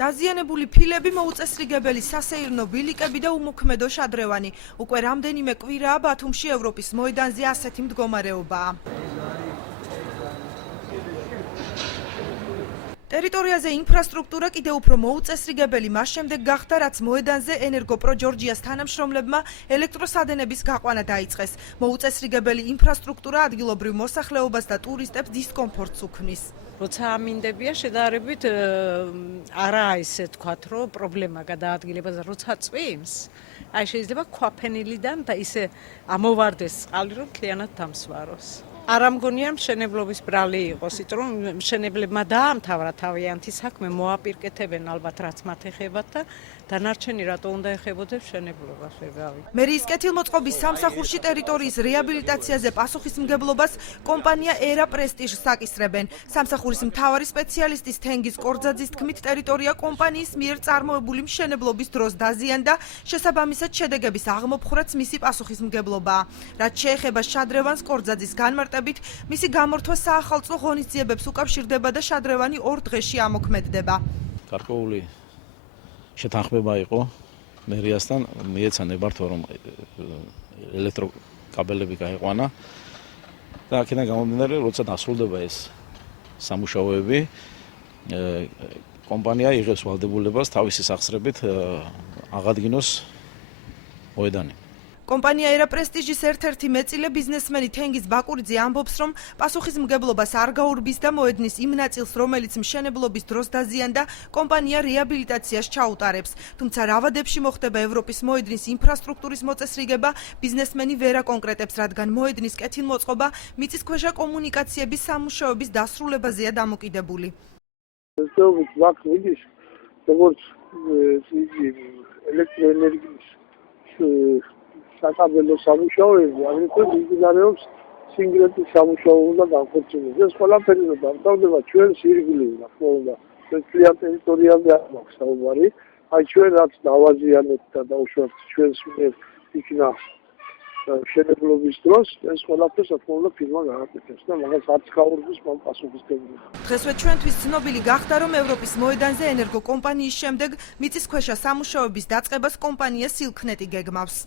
დაზიანებული ფილები, მოუწესრიგებელი სასეირნო ბილიკები და უმოქმედო შადრევანი. უკვე რამდენიმე კვირაა ბათუმში ევროპის მოედანზე ასეთი მდგომარეობაა. ტერიტორიაზე ინფრასტრუქტურა კიდევ უფრო მოუწესრიგებელი მას შემდეგ გახდა, რაც მოედანზე ენერგოპრო ჯორჯიას თანამშრომლებმა ელექტროსადენების გაყვანა დაიწყეს. მოუწესრიგებელი ინფრასტრუქტურა ადგილობრივ მოსახლეობას და ტურისტებს დისკომფორტს უქმნის. როცა ამინდებია შედარებით არაა ისე თქვათ, რომ პრობლემა გადაადგილება და როცა წვიმს, აი შეიძლება ქვაფენილიდან და ისე ამოვარდეს წყალი, რომ მთლიანად დამსვაროს. არ ამგონია მშენებლობის ბრალი იყოს, იმიტომ რომ მშენებლებმა დაამთავრა თავიანთი საქმე, მოაპირკეთებენ ალბათ რაც მათ ეხებათ და დანარჩენი რატო უნდა ეხებოდეს მშენებლობას ვერ გავიგე. მერიის კეთილმოწყობის სამსახურში ტერიტორიის რეაბილიტაციაზე პასუხისმგებლობას კომპანია ერა პრესტიჟს აკისრებენ. სამსახურის მთავარი სპეციალისტის თენგიზ კორძაძის თქმით, ტერიტორია კომპანიის მიერ წარმოებული მშენებლობის დროს დაზიანდა, შესაბამისად შედეგების აღმოფხვრაც მისი პასუხისმგებლობაა. რაც შეეხება შადრევანს, კორძაძის განმარტებით, მისი გამორთვა საახალწლო ღონისძიებებს უკავშირდება და შადრევანი 2 დღეში ამოქმედდება. გარკვეული შეთანხმება იყო მერიასთან, მიეცა ნებართვა, რომ ელექტროკაბელები გაიყვანა და აქედან გამომდინარე, როცა დასრულდება ეს სამუშაოები, კომპანია იღებს ვალდებულებას თავისი სახსრებით აღადგინოს მოედანი. კომპანია ერა პრესტიჟის ერთ-ერთი მეწილე ბიზნესმენი თენგიზ ბაკურიძე ამბობს, რომ პასუხისმგებლობას არ გაურბის და მოედნის იმ ნაწილს, რომელიც მშენებლობის დროს დაზიანდა, კომპანია რეაბილიტაციას ჩაუტარებს. თუმცა რა ვადებში მოხდება ევროპის მოედნის ინფრასტრუქტურის მოწესრიგება, ბიზნესმენი ვერ აკონკრეტებს, რადგან მოედნის კეთილმოწყობა მიწისქვეშა კომუნიკაციების სამუშაოების დასრულებაზეა დამოკიდებული. როგორც ელექტროენერგიის საკაბელო სამუშაოები, აგრეთვე მიმდინარეობს სინგრეტის სამუშაო და განხორციელება. ეს ყველაფერი რომ დამთავრდება ჩვენს ირგვლივ, რა თქმა უნდა, ჩვენს ტერიტორიაზე არ მაქვს საუბარი. აი ჩვენ რაც დავაზიანებთ და დაუშვათ ჩვენს მიერ იქნა მშენებლობის დროს, ეს ყველაფერს რა თქმა უნდა ფირმა გააკეთებს და მაგას არც გაურბის მან პასუხისმგებლობა. დღესვე ჩვენთვის ცნობილი გახდა, რომ ევროპის მოედანზე ენერგო კომპანიის შემდეგ მიწისქვეშა სამუშაოების დაწყებას კომპანია სილქნეტი გეგმავს.